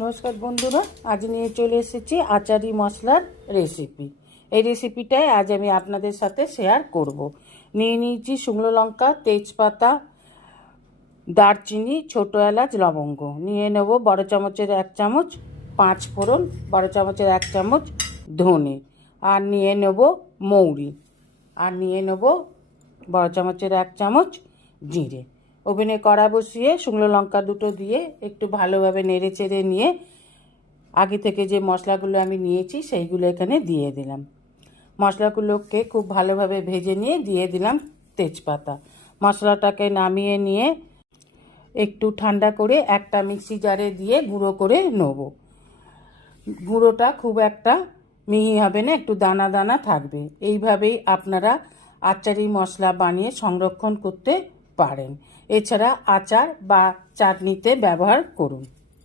নমস্কার বন্ধুরা, আজ নিয়ে চলে এসেছি আচারি মশলার রেসিপি। এই রেসিপিটাই আজ আমি আপনাদের সাথে শেয়ার করব। নিয়ে নিয়েছি শুকনো লঙ্কা, তেজপাতা, দারচিনি, ছোটো এলাচ, লবঙ্গ। নিয়ে নেব বড় চামচের 1 চামচ পাঁচ ফোড়ন, বড় চামচের 1 চামচ ধনে, আর নিয়ে নেব মৌরি, আর নিয়ে নেব বড় চামচের 1 চামচ জিরে। ওভেনে কড়া বসিয়ে শুকনো লঙ্কা দুটো দিয়ে একটু ভালোভাবে নেড়ে চেড়ে নিয়ে আগে থেকে যে মশলাগুলো আমি নিয়েছি সেইগুলো এখানে দিয়ে দিলাম। মশলাগুলোকে খুব ভালোভাবে ভেজে নিয়ে দিয়ে দিলাম তেজপাতা। মশলাটাকে নামিয়ে নিয়ে একটু ঠান্ডা করে একটা মিক্সি জারে দিয়ে গুঁড়ো করে নেব। গুঁড়োটা খুব একটা মিহি হবে না, একটু দানা দানা থাকবে। এইভাবেই আপনারা আচারি মশলা বানিয়ে সংরক্ষণ করতে পারেন। এছাড়া আচার বা চাটনিতে ব্যবহার করুন।